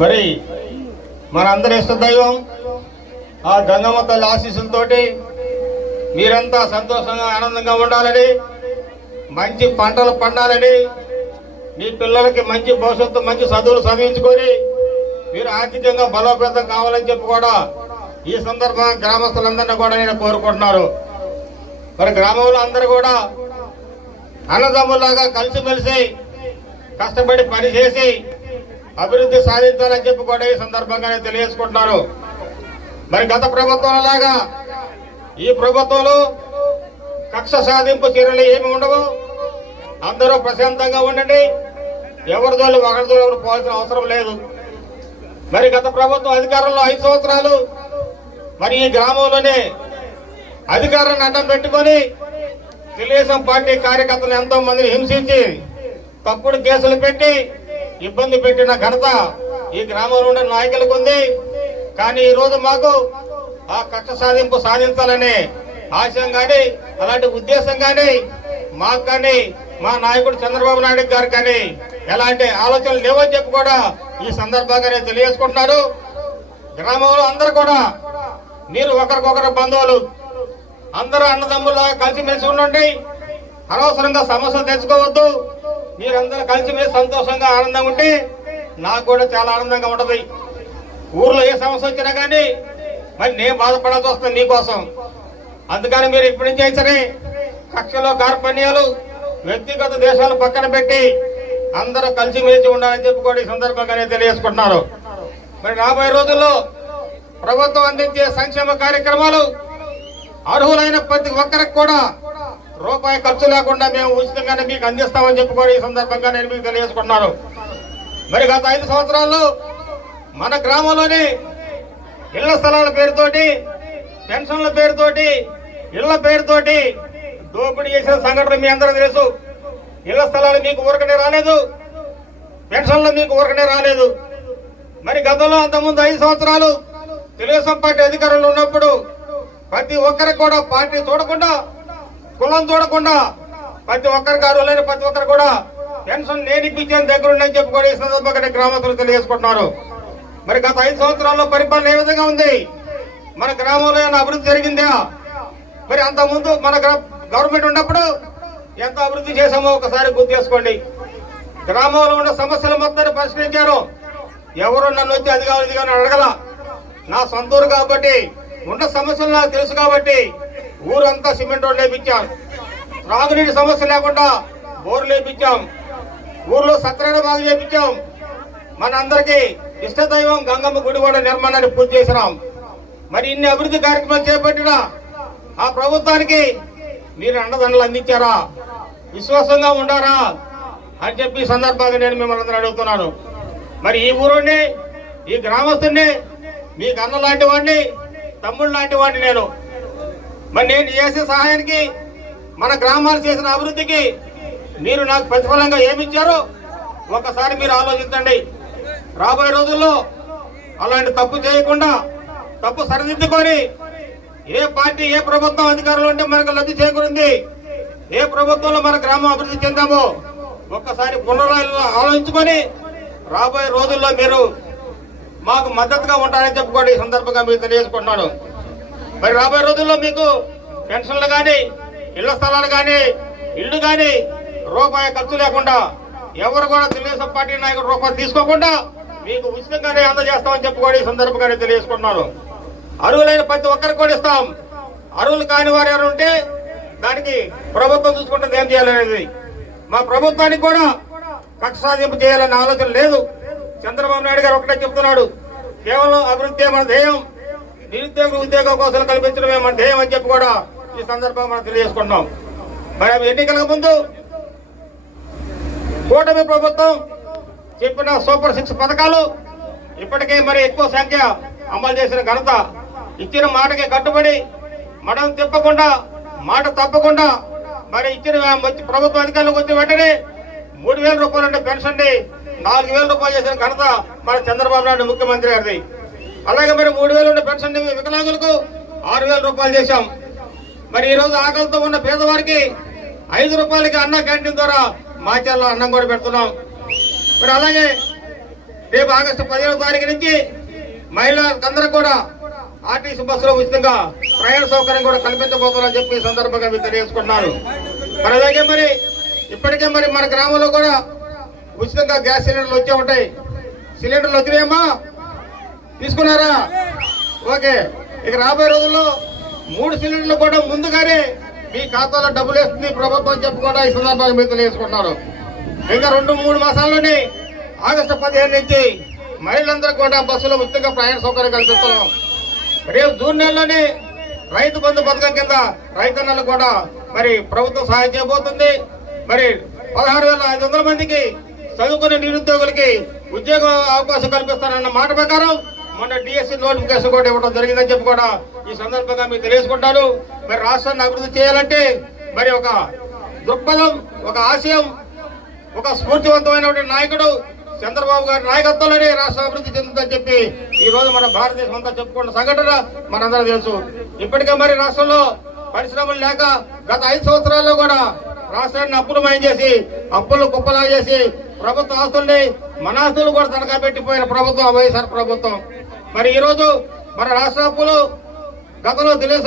మరి మనందరి ఇష్ట దైవం ఆ గంగమ్మ తల్లి ఆశీస్సులతోటి మీరంతా సంతోషంగా ఆనందంగా ఉండాలని, మంచి పంటలు పండాలని, మీ పిల్లలకి మంచి భవిష్యత్తు, మంచి చదువులు చదివించుకొని మీరు ఆర్థికంగా బలోపేతం కావాలని చెప్పి కూడా ఈ సందర్భంగా గ్రామస్తులందరినీ కూడా నేను కోరుకుంటున్నారు. మరి గ్రామంలో అందరూ కూడా అన్నదమ్ములాగా కలిసిమెలిసి కష్టపడి పనిచేసి అభివృద్ధి సాధించాలని చెప్పి కూడా ఈ సందర్భంగా నేను తెలియజేసుకుంటున్నాను. మరి గత ప్రభుత్వం లాగా ఈ ప్రభుత్వంలో కక్ష సాధింపు చర్యలు ఏమి ఉండవు. అందరూ ప్రశాంతంగా ఉండండి. ఎవరిదోళ్ళు ఒకరితో ఎవరు పోవాల్సిన అవసరం లేదు. మరి గత ప్రభుత్వం అధికారంలో 5 సంవత్సరాలు మరి ఈ గ్రామంలోనే అధికారాన్ని అడ్డం పెట్టుకొని తెలుగుదేశం పార్టీ కార్యకర్తలు ఎంతో మందిని హింసించి తప్పుడు కేసులు పెట్టి ఇబ్బంది పెట్టిన ఘనత ఈ గ్రామంలో ఉండే నాయకులకు ఉంది. కానీ ఈ రోజు మాకు ఆ కక్ష సాధింపు సాధించాలనే ఆశయం కానీ అలాంటి ఉద్దేశం కానీ మాకు కానీ మా నాయకుడు చంద్రబాబు నాయుడు గారు కానీ ఎలాంటి ఆలోచనలు లేవని చెప్పి కూడా ఈ సందర్భంగా నేను తెలియజేసుకుంటున్నాను. గ్రామంలో అందరూ కూడా మీరు ఒకరికొకరు బంధువులు, అందరూ అన్నదమ్ములా కలిసిమెలిసి ఉండండి. అనవసరంగా సమస్యలు తెచ్చుకోవద్దు. మీరందరూ కలిసిమెలిసి సంతోషంగా ఆనందంగా ఉంటే నాకు కూడా చాలా ఆనందంగా ఉంటది. ఊర్లో ఏ సమస్య వచ్చినా కానీ మరి నేను బాధపడాల్సి వస్తుంది నీకోసం. అందుకని మీరు ఇప్పటి నుంచి అయితే సరే కక్షలో కార్పణ్యాలు, వ్యక్తిగత దేశాలు పక్కన పెట్టి అందరూ కలిసిమెలిసి ఉండాలని చెప్పి కూడా ఈ సందర్భంగా నేను తెలియజేసుకుంటున్నారు. మరి రాబోయే రోజుల్లో ప్రభుత్వం అందించే సంక్షేమ కార్యక్రమాలు అర్హులైన ప్రతి ఒక్కరికి కూడా రూపాయి ఖర్చు లేకుండా మేము ఉచితంగానే మీకు అందిస్తామని చెప్పి కూడా ఈ సందర్భంగా నేను మీకు తెలియజేసుకుంటున్నాను. మరి గత 5 సంవత్సరాల్లో మన గ్రామంలోని ఇళ్ల స్థలాల పేరుతోటి, పెన్షన్ల పేరుతోటి, ఇళ్ల పేరుతోటి దోపిడీ చేసిన సంఘటన మీ అందరూ తెలుసు. ఇళ్ల స్థలాలు మీకు ఊరకనే రాలేదు, పెన్షన్లు మీకు ఊరకనే రాలేదు. మరి గతంలో అంతకుముందు 5 సంవత్సరాలు తెలుగుదేశం పార్టీ అధికారంలో ఉన్నప్పుడు ప్రతి ఒక్కరికి కూడా పార్టీ చూడకుండా, కులం చూడకుండా ప్రతి ఒక్కరికి అర్హులైన ప్రతి ఒక్కరు కూడా పెన్షన్ నేను ఇప్పించాను దగ్గర ఉండని చెప్పి కూడా ఈ సందర్భంగా గ్రామస్తులు తెలియజేసుకుంటున్నారు. మరి గత 5 సంవత్సరాల్లో పరిపాలన ఏ విధంగా ఉంది? మన గ్రామంలో ఏమైనా అభివృద్ధి జరిగిందా? మరి అంతకుముందు మన గవర్నమెంట్ ఉన్నప్పుడు ఎంత అభివృద్ధి చేశామో ఒకసారి గుర్తు చేసుకోండి. గ్రామంలో ఉన్న సమస్యలు మొత్తాన్ని పరిష్కరించారు. ఎవరు నన్ను వచ్చి అది కావాలి ఇది కానీ అడగల. నా సొంత ఊరు కాబట్టి ఉన్న సమస్యలు నాకు తెలుసు కాబట్టి ఊరంతా సిమెంట్ రోడ్లు వేయించాం. త్రాగునీటి సమస్య లేకుండా బోర్లు వేయించాం. ఊర్లో సత్రాన్ని బాగా చేయించాం. మన అందరికీ ఇష్టదైవం గంగమ్మ గుడి కూడా నిర్మాణాన్ని పూర్తి చేసినాం. మరి ఇన్ని అభివృద్ధి కార్యక్రమాలు చేపట్టిన ఆ ప్రభుత్వానికి మీరు అండదండలు అందించారా? విశ్వాసంగా ఉండారా అని చెప్పి ఈ సందర్భంగా నేను మిమ్మల్ని అందరూ అడుగుతున్నాను. మరి ఈ ఊరుని, ఈ గ్రామస్తుని మీకు అన్న లాంటి వాడిని, తమ్ముడు లాంటి వాడిని నేను. మరి నేను చేసే సహాయానికి, మన గ్రామాలు చేసిన అభివృద్ధికి మీరు నాకు ప్రతిఫలంగా ఏమిచ్చారో ఒకసారి మీరు ఆలోచించండి. రాబోయే రోజుల్లో అలాంటి తప్పు చేయకుండా తప్పు సరిదిద్దుకొని ఏ పార్టీ ఏ ప్రభుత్వం అధికారంలో ఉంటే మనకు లబ్ధి చేకూరింది, ఏ ప్రభుత్వంలో మన గ్రామం అభివృద్ధి చెందామో ఒక్కసారి ఆలోచించుకొని రాబోయే రోజుల్లో మీరు మాకు మద్దతుగా ఉంటారని చెప్పుకోండి ఈ సందర్భంగా మీకు తెలియజేసుకుంటున్నాను. మరి రాబోయే రోజుల్లో మీకు పెన్షన్లు కానీ, ఇళ్ల స్థలాలు కానీ, ఇళ్లు కానీ రూపాయి ఖర్చు లేకుండా, ఎవరు కూడా తెలుగుదేశం పార్టీ నాయకుడు రూపాయలు తీసుకోకుండా మీకు ఉచితంగానే అందజేస్తామని చెప్పుకోండి ఈ సందర్భంగా తెలియజేసుకుంటున్నాను. అర్హులైన ప్రతి ఒక్కరికి కూడా ఇస్తాం. అర్హులు కాని వారు ఎవరు ఉంటే దానికి ప్రభుత్వం చూసుకుంటుంది ఏం చేయాలనేది. మా ప్రభుత్వానికి కూడా కక్ష సాధింపు చేయాలనే ఆలోచన లేదు. చంద్రబాబు నాయుడు గారు ఒకటే చెప్తున్నాడు, కేవలం అభివృద్ధి మన ధ్యేయం, నిరుద్యోగ ఉద్యోగం కోసం కల్పించడమే మన ధ్యేయం అని చెప్పి కూడా ఈ సందర్భంగా మనం తెలియజేసుకుంటున్నాం. మరి ఎన్నికలకు ముందు కూటమి ప్రభుత్వం చెప్పిన సూపర్ 6 పథకాలు ఇప్పటికే మరి ఎక్కువ సంఖ్య అమలు చేసిన ఘనత, ఇచ్చిన మాటకి కట్టుబడి మడం తిప్పకుండా, మాట తప్పకుండా మరి ఇచ్చిన ప్రభుత్వ అధికారులకు వచ్చిన వెంటనే 3,000 రూపాయలు అంటే పెన్షన్ ని 4,000 రూపాయలు చేసిన ఘనత మన చంద్రబాబు నాయుడు ముఖ్యమంత్రి గారిది. అలాగే మరి 3,000 ఉండే పెన్షన్ ని వికలాంగులకు 6,000 రూపాయలు చేశాం. మరి ఈ రోజు ఆకలితో ఉన్న పేదవారికి 5 రూపాయలకి అన్న క్యాంటీన్ ద్వారా మాచర్లో అన్నం కూడా పెడుతున్నాం. మరి అలాగే రేపు ఆగస్టు 15వ తారీఖు నుంచి మహిళలందరూ కూడా ఆర్టీసీ బస్సులో ఉచితంగా ప్రయాణ సౌకర్యం కూడా కల్పించబోతున్నారని చెప్పి ఈ సందర్భంగా మీరు తెలియజేసుకుంటున్నారు. మరి అలాగే మరి ఇప్పటికే మరి మన గ్రామంలో కూడా ఉచితంగా గ్యాస్ సిలిండర్లు వచ్చే ఉంటాయి. సిలిండర్లు వచ్చినాయమ్మా, తీసుకున్నారా? ఓకే. ఇక రాబోయే రోజుల్లో 3 సిలిండర్లు కూడా ముందుగానే మీ ఖాతాలో డబ్బులు వేస్తుంది ప్రభుత్వం చెప్పి కూడా ఈ సందర్భంగా మీరు తెలియజేసుకుంటున్నారు. ఇంకా 2-3 మాసాల్లోనే ఆగస్టు 15 నుంచి మహిళలందరూ కూడా బస్సులో ఉచితంగా ప్రయాణ సౌకర్యం కల్పిస్తున్నాం. రేపు జూన్ నెలలోనే రైతు బంధు పథకం కింద రైతన్నలు కూడా మరి ప్రభుత్వం సహాయం చేయబోతుంది. మరి 16,500 మందికి చదువుకునే నిరుద్యోగులకి ఉద్యోగ అవకాశం కల్పిస్తారన్న మాట ప్రకారం మొన్న డిఎస్సి నోటిఫికేషన్ కూడా ఇవ్వడం జరిగిందని చెప్పి కూడా ఈ సందర్భంగా మీకు తెలియజేసుకుంటారు. మరి రాష్ట్రాన్ని అభివృద్ధి చేయాలంటే మరి ఒక దృక్పథం, ఒక ఆశయం, ఒక స్ఫూర్తివంతమైనటువంటి నాయకుడు చంద్రబాబు గారి నాయకత్వంలోనే రాష్ట్ర అభివృద్ధి చెందుతుందని చెప్పి ఈ రోజు మన భారతదేశం అంతా చెప్పుకున్న సంఘటన మనందరూ తెలుసు. ఇప్పటికే మరి రాష్ట్రంలో పరిశ్రమలు లేక గత 5 సంవత్సరాల్లో కూడా రాష్ట్రాన్ని అప్పులమయం చేసి అప్పులు కుప్పలా చేసి ప్రభుత్వ ఆస్తుల్ని మన ఆస్తులు కూడా తనఖా పెట్టిపోయిన ప్రభుత్వం వైఎస్ఆర్ ప్రభుత్వం. మరి ఈ రోజు మన రాష్ట్ర అప్పులు గతంలో తెలుగు